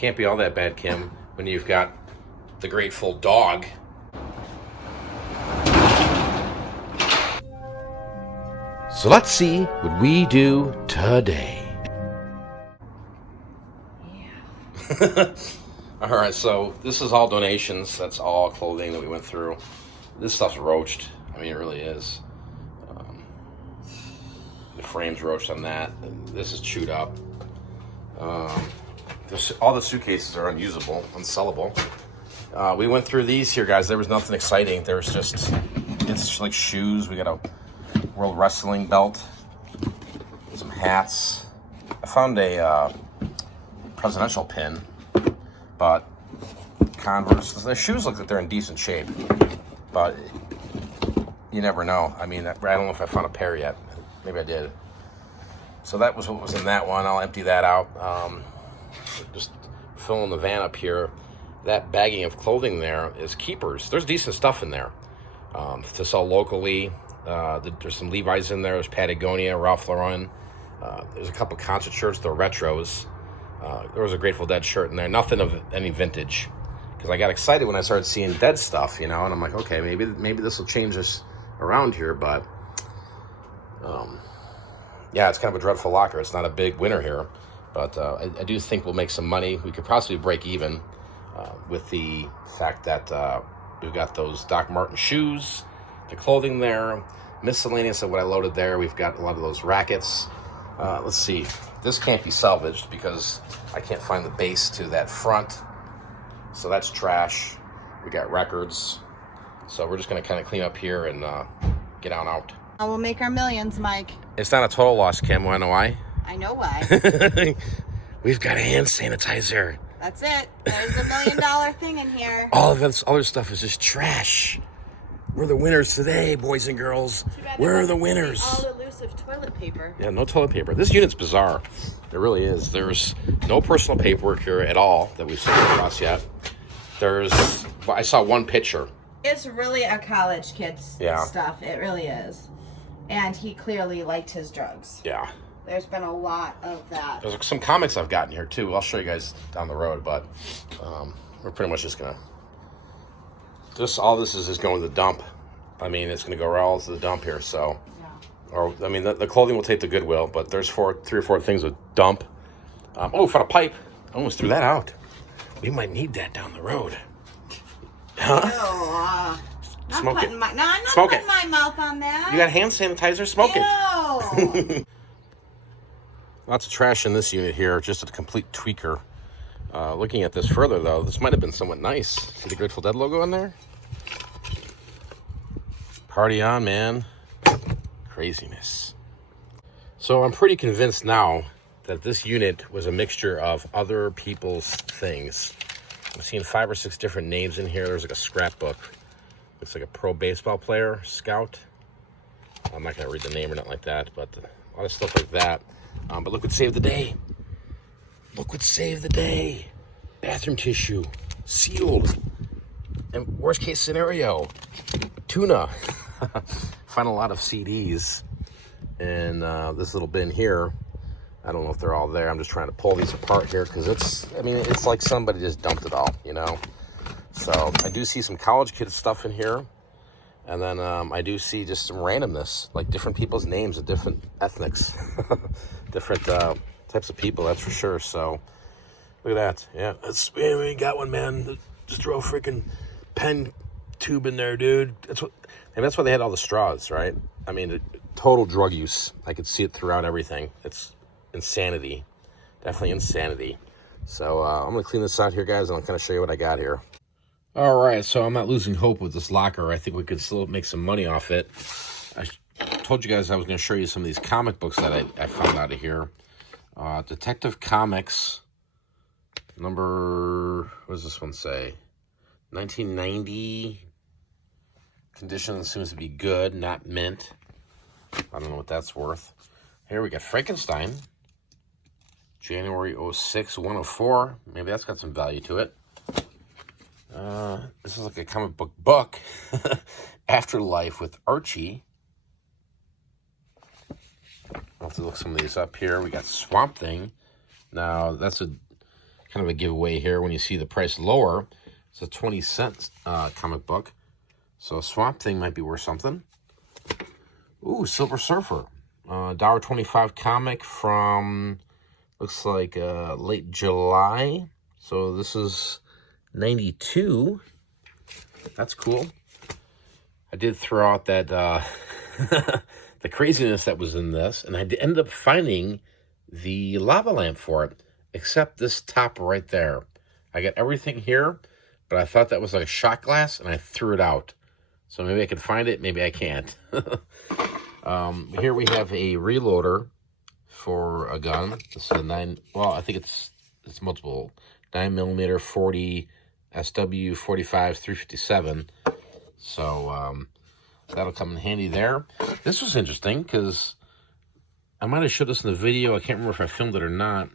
Can't be all that bad, Kim, when you've got the Grateful Dog. So let's see what we do today. All right, so this is all donations. That's all clothing that we went through. This stuff's roached. I mean, it really is. The frame's roached on that. And this is chewed up. All the suitcases are unusable, unsellable. We went through these here, guys. There was nothing exciting. There was just, it's like shoes. We got a World Wrestling belt, some hats. I found a presidential pin, but Converse. The shoes look like they're in decent shape, but you never know. I mean, I don't know if I found a pair yet. Maybe I did. So that was what was in that one. I'll empty that out. Just filling the van up here. That bagging of clothing there is keepers. There's decent stuff in there to sell locally. There's some Levi's in there. There's Patagonia, Ralph Lauren. There's a couple concert shirts. They're retros. There was a Grateful Dead shirt in there. Nothing of any vintage. Because I got excited when I started seeing Dead stuff, and I'm like, okay, maybe this will change us around here. But yeah, it's kind of a dreadful locker. It's not a big winner here. But I do think we'll make some money. We could possibly break even with the fact that we've got those Doc Marten shoes, the clothing there, miscellaneous of what I loaded there. We've got a lot of those rackets. Let's see. This can't be salvaged because I can't find the base to that front. So that's trash. We got records. So we're just going to kind of clean up here and get on out. We'll make our millions, Mike. It's not a total loss, Kim. Want to know why? I know why. We've got a hand sanitizer. That's it. There's a $1 million thing in here. All of this other stuff is just trash. We're the winners today, boys and girls. We're the winners. All elusive toilet paper. Yeah, no toilet paper. This unit's bizarre. It really is. There's no personal paperwork here at all that we've seen across yet. I saw one picture. It's really a college kid's Yeah. stuff. It really is. And he clearly liked his drugs. Yeah. There's been a lot of that. There's some comics I've gotten here too. I'll show you guys down the road, but we're pretty much just gonna. All this is going to the dump. I mean, it's gonna go all to the dump here. So, yeah. Or I mean, the clothing will take the Goodwill, but there's 3 or 4 things with dump. Oh, found a pipe. I almost threw that out. We might need that down the road. Huh? Ew, Smoke it. I'm not Smoke putting it. my mouth on that. You got hand sanitizer? Smoke it. Lots of trash in this unit here, just a complete tweaker. Looking at this further, though, this might have been somewhat nice. See the Grateful Dead logo on there? Party on, man. Craziness. So I'm pretty convinced now that this unit was a mixture of other people's things. I'm seeing 5 or 6 different names in here. There's like a scrapbook. Looks like a pro baseball player, scout. I'm not going to read the name or nothing like that, but a lot of stuff like that. But look what saved the day. Look what saved the day. Bathroom tissue, sealed. And worst case scenario, tuna. Find a lot of CDs in this little bin here. I don't know if they're all there. I'm just trying to pull these apart here because it's like somebody just dumped it all, So I do see some college kid stuff in here. And then I do see just some randomness, like different people's names of different ethnics, different types of people, that's for sure. So look at that. Yeah, we ain't got one, man. Just throw a freaking pen tube in there, dude. Maybe that's why they had all the straws, right? I mean, total drug use. I could see it throughout everything. It's insanity. Definitely insanity. So I'm going to clean this out here, guys, and I'll kind of show you what I got here. All right, so I'm not losing hope with this locker. I think we could still make some money off it. I told you guys I was going to show you some of these comic books that I found out of here. Detective Comics, what does this one say? 1990. Condition seems to be good, not mint. I don't know what that's worth. Here we got Frankenstein. January 06, 104. Maybe that's got some value to it. This is like a comic book. Afterlife with Archie. I'll have to look some of these up here. We got Swamp Thing. Now, that's a kind of a giveaway here when you see the price lower. It's a 20-cent comic book. So Swamp Thing might be worth something. Ooh, Silver Surfer. $1.25 comic from, looks like late July. So this is 92. That's cool. I did throw out that the craziness that was in this, and I ended up finding the lava lamp for it, except this top right there. I got everything here, but I thought that was like a shot glass, and I threw it out. So maybe I can find it, maybe I can't. Here we have a reloader for a gun. This is a 9, well, I think it's multiple. 9mm 40 SW 45 357. So that'll come in handy there. This was interesting because I might have showed this in the video. I can't remember if I filmed it or not.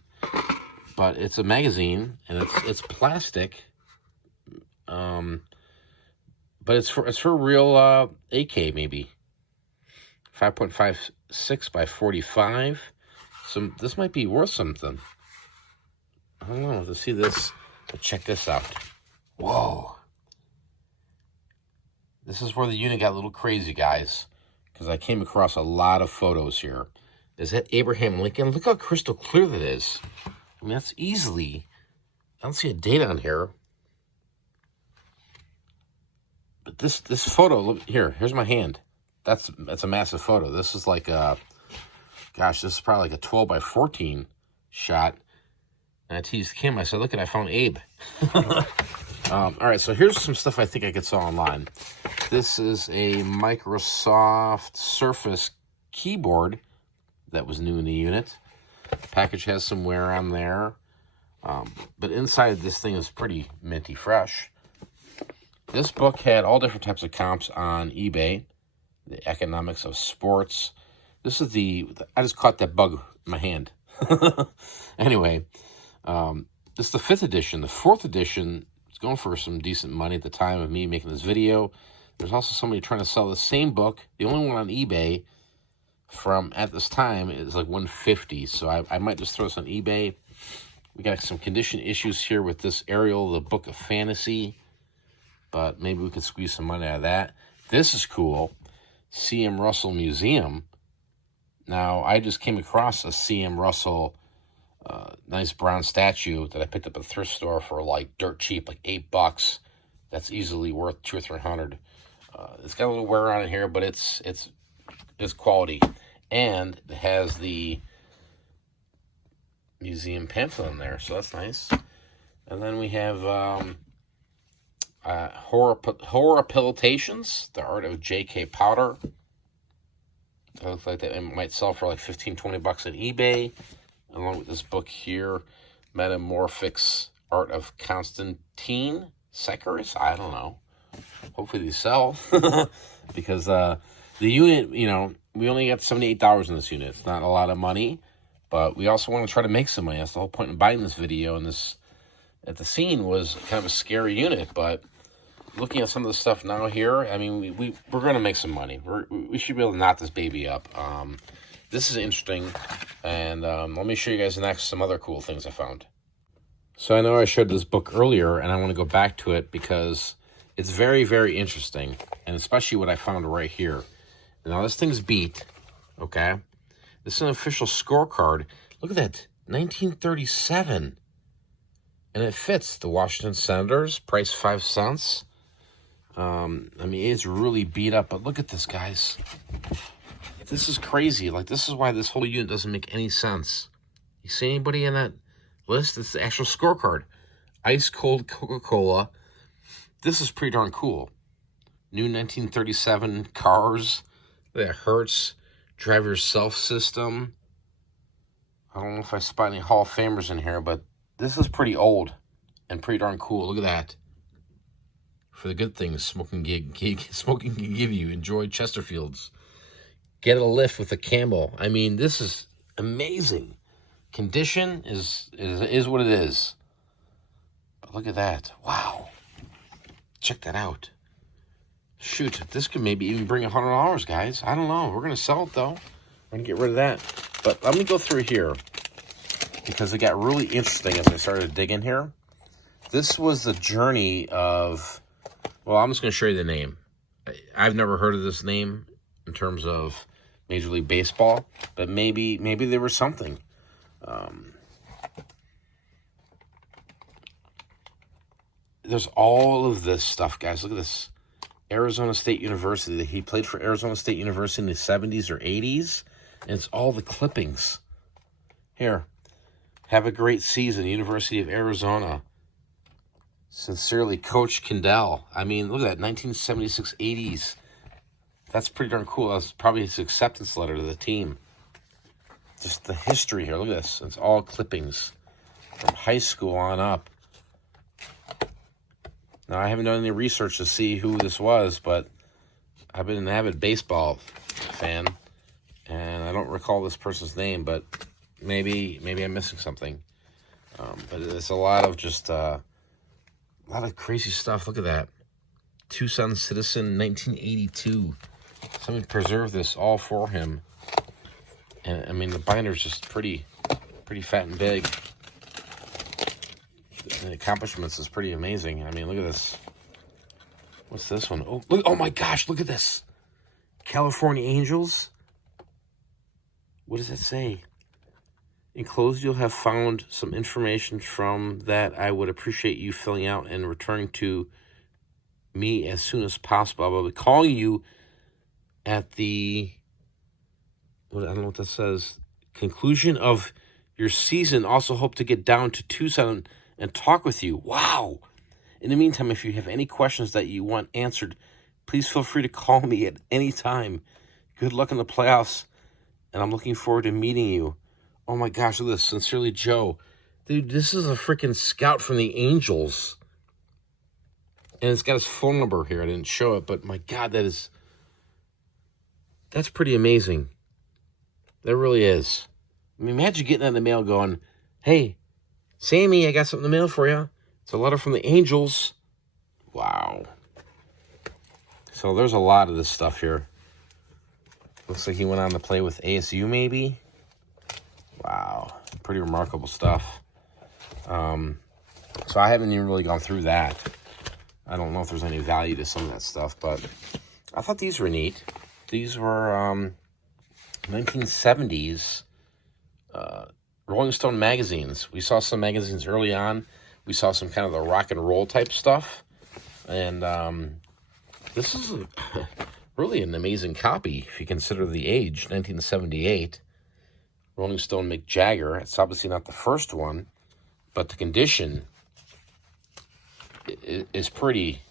But it's a magazine and it's plastic. But it's for real AK maybe. 5.56 by 45. So this might be worth something. I don't know. To see this, but check this out. Whoa. This is where the unit got a little crazy, guys, because I came across a lot of photos here. Is that Abraham Lincoln? Look how crystal clear that is. I mean, that's easily, I don't see a date on here. But this photo, look here, here's my hand. That's a massive photo. This is like a, gosh, this is probably like a 12 by 14 shot. And I teased Kim, I said, look, I found Abe. All right, so here's some stuff I think I saw online. This is a Microsoft Surface keyboard that was new in the unit. Package has some wear on there. But inside this thing is pretty minty fresh. This book had all different types of comps on eBay. The economics of sports. This is I just caught that bug in my hand. Anyway, this is the 5th edition. The 4th edition is going for some decent money at the time of me making this video. There's also somebody trying to sell the same book. The only one on eBay from at this time is like $150. So I might just throw this on eBay. We got some condition issues here with this Ariel, the Book of Fantasy. But maybe we could squeeze some money out of that. This is cool. C.M. Russell Museum. Now, I just came across a C.M. Russell nice bronze statue that I picked up at a thrift store for like dirt cheap, like $8. That's easily worth $200 or $300. It's got a little wear on it here, but it's quality. And it has the museum pamphlet in there, so that's nice. And then we have Horripilitations, The Art of J.K. Powder. It looks like that it might sell for like $15, $20 on eBay. Along with this book here, Metamorphics, Art of Constantine Securis. I don't know. Hopefully these sell. Because the unit, you know, we only got $78 in this unit. It's not a lot of money. But we also want to try to make some money. That's the whole point of buying this video. And this, at the scene, was kind of a scary unit. But looking at some of the stuff now here, I mean, we're going to make some money. We should be able to knot this baby up. This is interesting. And let me show you guys next some other cool things I found. So I know I showed this book earlier, and I want to go back to it because it's very, very interesting. And especially what I found right here. Now, this thing's beat, okay? This is an official scorecard. Look at that, 1937. And it fits the Washington Senators, price 5 cents. I mean, it's really beat up, but look at this, guys. This is crazy. Like, this is why this whole unit doesn't make any sense. You see anybody in that list? It's the actual scorecard. Ice cold Coca-Cola. This is pretty darn cool. New 1937 cars. Look at Hertz. Driver's self system. I don't know if I spot any Hall of Famers in here, but this is pretty old and pretty darn cool. Look at that. For the good things smoking can give you. Enjoy Chesterfields. Get a lift with a Camel. I mean, this is amazing. Condition is what it is. But look at that. Wow. Check that out. Shoot, this could maybe even bring $100, guys. I don't know. We're going to sell it, though. We're going to get rid of that. But let me go through here. because it got really interesting as I started to dig in here. This was the journey of, well, I'm just going to show you the name. I've never heard of this name in terms of Major League Baseball, but maybe there was something. There's all of this stuff, guys. Look at this. Arizona State University. He played for Arizona State University in the 70s or 80s, and it's all the clippings. Here. Have a great season, University of Arizona. Sincerely, Coach Kendall. I mean, look at that, 1976 80s. That's pretty darn cool. That's probably his acceptance letter to the team. Just the history here. Look at this. It's all clippings from high school on up. Now, I haven't done any research to see who this was, but I've been an avid baseball fan, and I don't recall this person's name, but maybe I'm missing something. But it's a lot of just a lot of crazy stuff. Look at that. Tucson Citizen, 1982. Somebody preserved this all for him. And, I mean, the binder's just pretty fat and big. The accomplishments is pretty amazing. I mean, look at this. What's this one? Oh, look! Oh my gosh! Look at this. California Angels. What does it say? Enclosed, you'll have found some information from that I would appreciate you filling out and returning to me as soon as possible. I will be calling you at the, I don't know what that says, conclusion of your season. Also hope to get down to Tucson and talk with you. Wow. In the meantime, if you have any questions that you want answered, please feel free to call me at any time. Good luck in the playoffs, and I'm looking forward to meeting you. Oh my gosh, look at this. Sincerely, Joe. Dude, this is a freaking scout from the Angels. And it's got his phone number here. I didn't show it, but my God, that's pretty amazing. That really is. I mean, imagine getting that in the mail going, hey, Sammy, I got something in the mail for you. It's a letter from the Angels. Wow. So there's a lot of this stuff here. Looks like he went on to play with ASU, maybe. Wow. Pretty remarkable stuff. So I haven't even really gone through that. I don't know if there's any value to some of that stuff, but I thought these were neat. These were 1970s Rolling Stone magazines. We saw some magazines early on. We saw some kind of the rock and roll type stuff. And this is really an amazing copy if you consider the age, 1978. Rolling Stone Mick Jagger. It's obviously not the first one, but the condition is pretty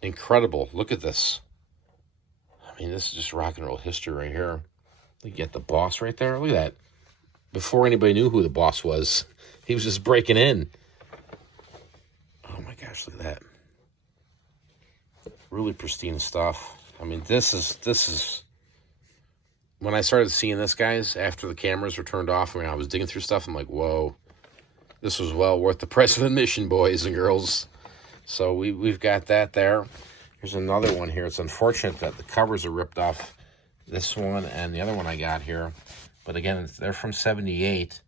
incredible. Look at this. I mean, this is just rock and roll history right here. You get the boss right there. Look at that. Before anybody knew who the boss was, he was just breaking in. Oh my gosh, look at that. Really pristine stuff. I mean, this is when I started seeing this, guys, after the cameras were turned off, when I was digging through stuff, I'm like, whoa, this was well worth the price of admission, boys and girls. So we've got that there. Here's another one here. It's unfortunate that the covers are ripped off, this one and the other one I got here. But again, they're from 78.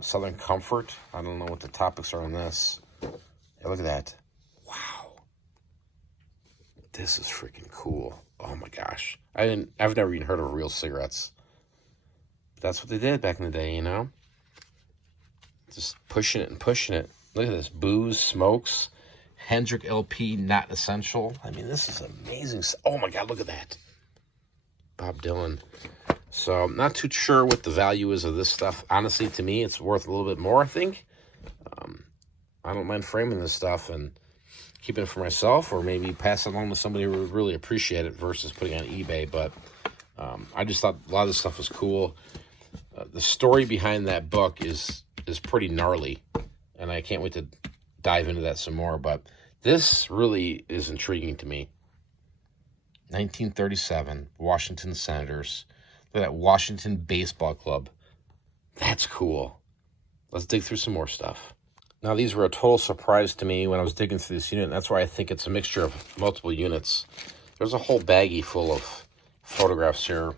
Southern Comfort. I don't know what the topics are on this. Hey, look at that. Wow. This is freaking cool. Oh my gosh. I've never even heard of real cigarettes. But that's what they did back in the day, you know? Just pushing it and pushing it. Look at this. Booze, smokes, Hendrick LP, not essential. I mean, this is amazing. Oh my God, look at that. Bob Dylan. So I'm not too sure what the value is of this stuff. Honestly, to me, it's worth a little bit more, I think. I don't mind framing this stuff and keeping it for myself, or maybe pass it along to somebody who would really appreciate it versus putting it on eBay. But I just thought a lot of this stuff was cool. The story behind that book is pretty gnarly, and I can't wait to dive into that some more. But this really is intriguing to me. 1937, Washington Senators. Look at that, Washington Baseball Club. That's cool. Let's dig through some more stuff. Now, these were a total surprise to me when I was digging through this unit, and that's why I think it's a mixture of multiple units. There's a whole baggie full of photographs here,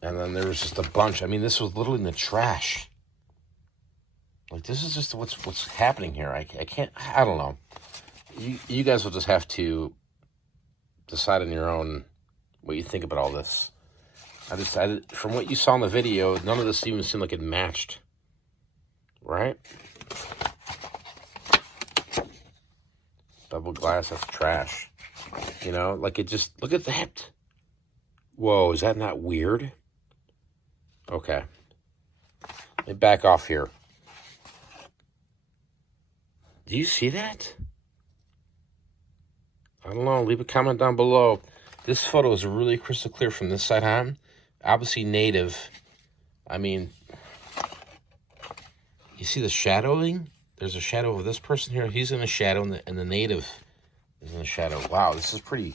and then there was just a bunch. I mean, this was literally in the trash. Like, this is just what's happening here. I can't, I don't know. You guys will just have to decide on your own what you think about all this. From what you saw in the video, none of this even seemed like it matched. Right? Double glass, that's trash. You know, like it just, look at that. Whoa, is that not weird? Okay. Let me back off here. Do you see that? I don't know. Leave a comment down below. This photo is really crystal clear from this side on. Obviously native. I mean, you see the shadowing? There's a shadow of this person here. He's in a shadow, and the native is in the shadow. Wow, this is pretty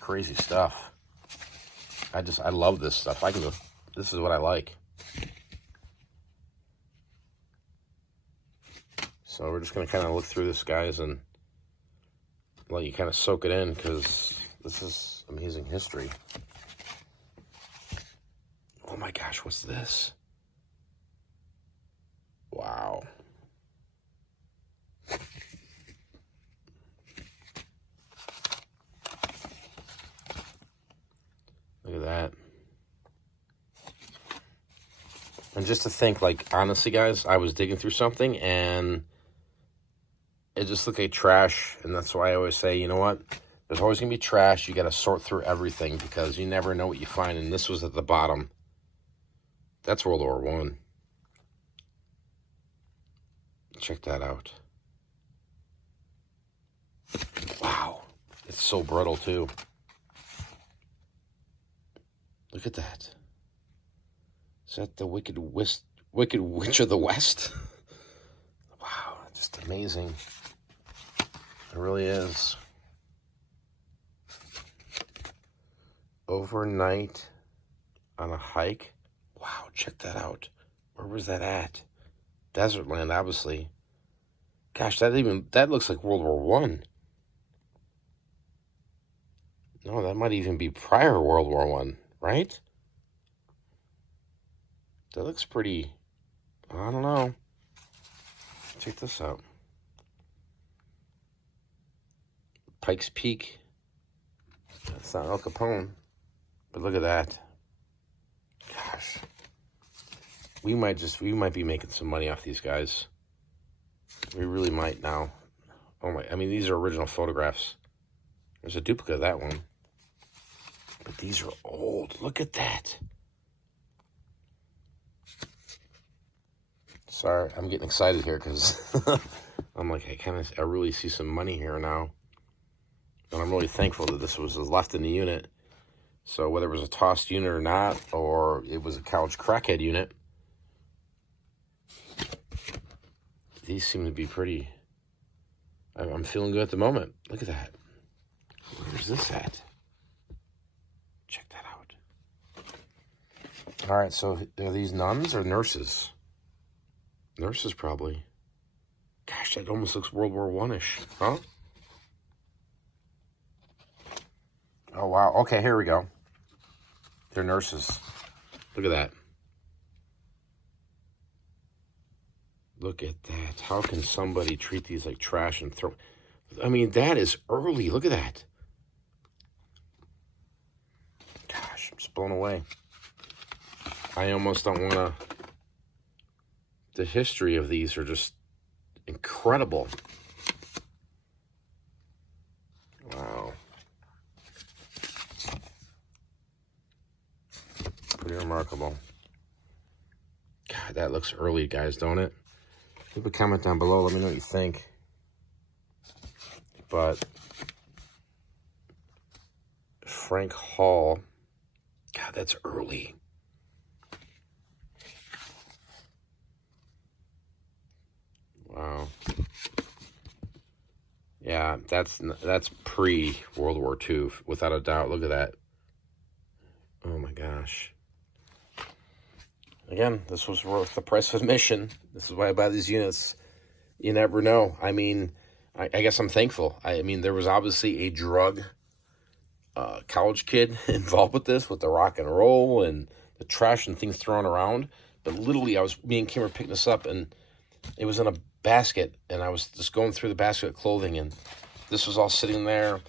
crazy stuff. I love this stuff. This is what I like. So we're just going to kind of look through this, guys, and let you kind of soak it in, because this is amazing history. Oh my gosh, what's this? Wow. Look at that. And just to think, like, honestly, guys, I was digging through something, and it just looked like trash, and that's why I always say, you know what? There's always going to be trash. You got to sort through everything, because you never know what you find, and this was at the bottom. That's World War I. Check that out. Wow. It's so brittle, too. Look at that. Is that the Wicked Witch of the West? Wow, just amazing. It really is. Overnight on a hike. Wow, check that out. Where was that at? Desert land, obviously. Gosh, that looks like World War I. No, that might even be prior World War I, right? That looks pretty, I don't know. Check this out. Pikes Peak. That's not El Capone. But look at that. Gosh. We might be making some money off these guys. We really might now. Oh my, I mean, these are original photographs. There's a duplicate of that one. But these are old. Look at that. Sorry, I'm getting excited here because I'm like, I really see some money here now. And I'm really thankful that this was left in the unit. So whether it was a tossed unit or not, or it was a college crackhead unit, these seem to be pretty, I'm feeling good at the moment. Look at that. Where's this at? Check that out. All right, so are these nuns or nurses? Nurses, probably. Gosh, that almost looks World War I-ish, huh? Oh, wow. Okay, here we go. They're nurses. Look at that. Look at that. How can somebody treat these like trash and throw... I mean, that is early. Look at that. Gosh, I'm just blown away. I almost don't want to... The history of these are just incredible. Wow. Pretty remarkable. God, that looks early, guys, don't it? Leave a comment down below. Let me know what you think. But Frank Hall. God, that's early. Wow. Yeah, that's pre-World War II, without a doubt. Look at that. Oh my gosh. Again, this was worth the price of admission. This is why I buy these units. You never know. I mean, I guess I'm thankful. I mean, there was obviously a drug college kid involved with this, with the rock and roll and the trash and things thrown around. But literally, me and Kim were picking this up, and it was in a basket, and I was just going through the basket of clothing, and this was all sitting there,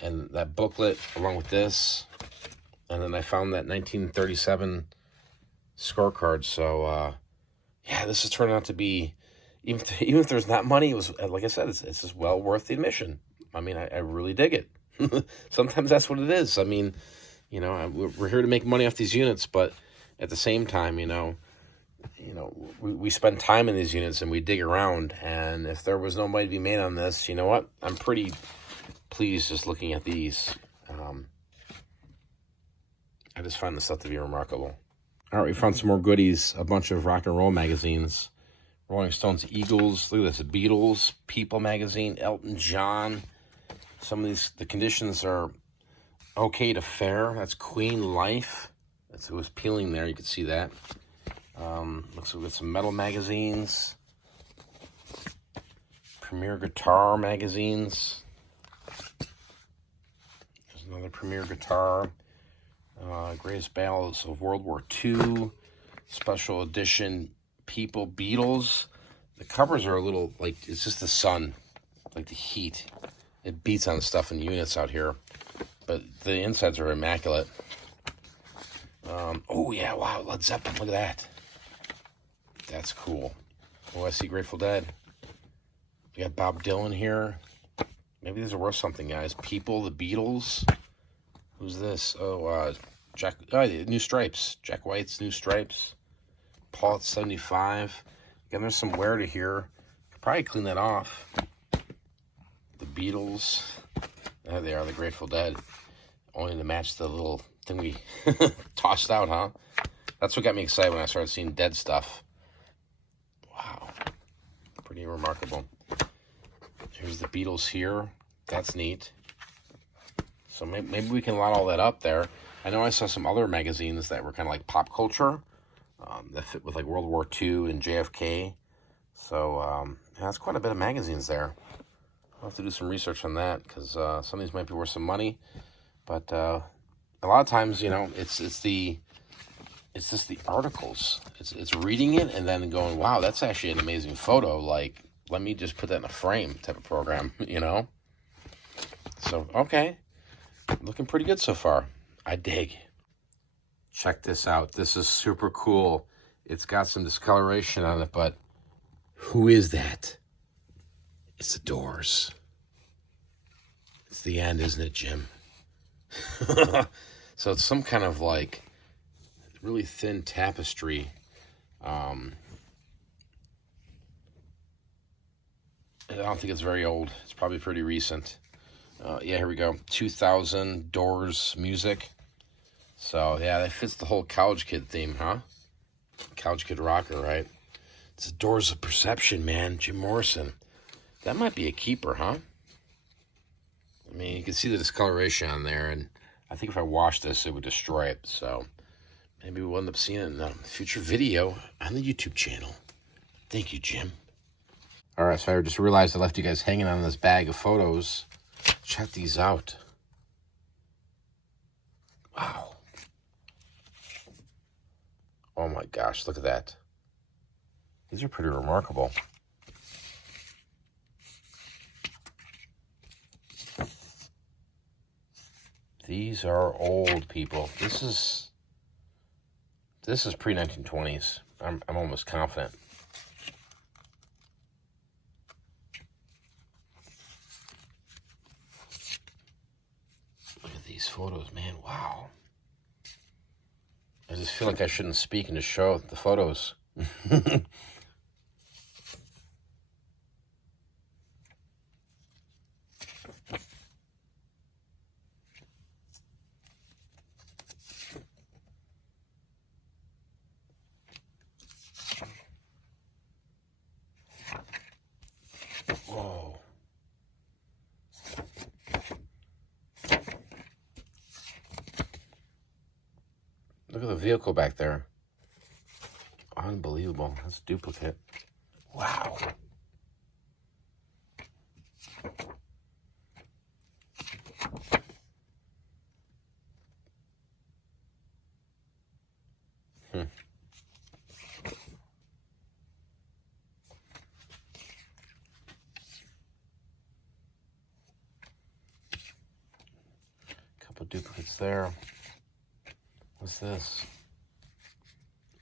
and that booklet along with this, and then I found that 1937 scorecard. So yeah, this has turned out to be, even if there's not money, it was, like I said, it's just well worth the admission. I mean, I really dig it. Sometimes that's what it is. I mean, you know, we're here to make money off these units, but at the same time, we spend time in these units and we dig around. And if there was no money to be made on this, you know what? I'm pretty pleased just looking at these. I just find this stuff to be remarkable. All right, we found some more goodies. A bunch of rock and roll magazines. Rolling Stones, Eagles. Look at this. The Beatles, People magazine, Elton John. Some of these, the conditions are okay to fair. That's Queen Life. It was peeling there. You could see that. Looks like we got some metal magazines. Premier Guitar magazines. There's another Premier Guitar. Greatest Battles of World War II. Special edition People, Beatles. The covers are a little, like, it's just the sun. Like the heat. It beats on the stuff in the units out here. But the insides are immaculate. Oh, yeah, wow, Led Zeppelin, look at that. That's cool. Oh, I see Grateful Dead. We got Bob Dylan here. Maybe these are worth something, guys. People, the Beatles. Who's this? Oh, New Stripes. Jack White's New Stripes. Paul at 75. Again, there's some wear to here. Could probably clean that off. The Beatles. There they are, the Grateful Dead. Only to match the little thing we tossed out, huh? That's what got me excited when I started seeing Dead stuff. Wow. Pretty remarkable. Here's the Beatles here. That's neat. So maybe we can line all that up there. I know I saw some other magazines that were kind of like pop culture. That fit with like World War II and JFK. So yeah, that's quite a bit of magazines there. I'll have to do some research on that because some of these might be worth some money. But a lot of times, it's just the articles. It's reading it and then going, wow, that's actually an amazing photo. Like, let me just put that in a frame type of program, So, okay. Looking pretty good so far. I dig. Check this out. This is super cool. It's got some discoloration on it, but who is that? It's the Doors. It's the end, isn't it, Jim? So it's some kind of like really thin tapestry. I don't think it's very old. It's probably pretty recent. Yeah, here we go. 2000 Doors music. So, yeah, that fits the whole college kid theme, huh? College kid rocker, right? It's the Doors of Perception, man. Jim Morrison. That might be a keeper, huh? I mean, you can see the discoloration on there, and I think if I washed this, it would destroy it. So, maybe we'll end up seeing it in a future video on the YouTube channel. Thank you, Jim. All right, so I just realized I left you guys hanging on this bag of photos. Check these out. Wow. Oh my gosh, look at that. These are pretty remarkable. These are old, people. This is pre-1920s. I'm almost confident. Look at these photos, man. Wow. I just feel like I shouldn't speak and just show the photos. Whoa. Look at the vehicle back there. Unbelievable. That's duplicate. Wow. duplicates there. What's this?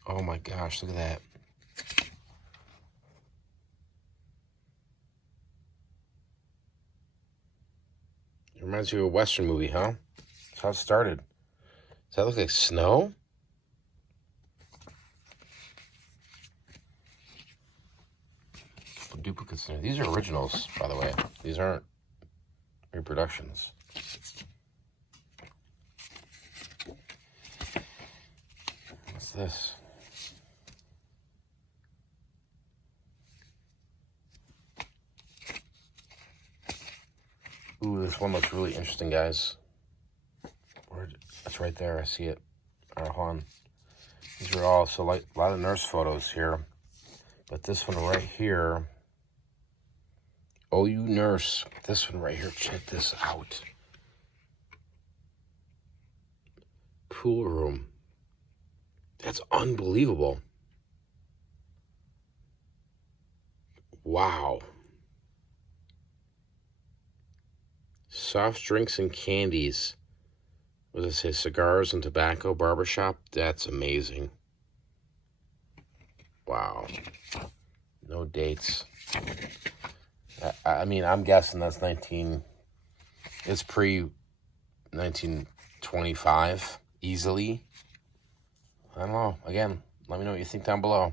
Oh my gosh, look at that. It reminds you of a Western movie, huh? That's how it started. Does that look like snow? Duplicates in there. These are originals, by the way. These aren't reproductions. What's this? Ooh, this one looks really interesting, guys. That's right there. I see it. All right, hold on. These are all, so like a lot of nurse photos here. But this one right here, oh, you nurse. This one right here, check this out. Pool room. That's unbelievable. Wow. Soft drinks and candies. What does it say? Cigars and tobacco barbershop? That's amazing. Wow. No dates. I mean, I'm guessing that's it's pre-1925, easily. I don't know. Again, let me know what you think down below.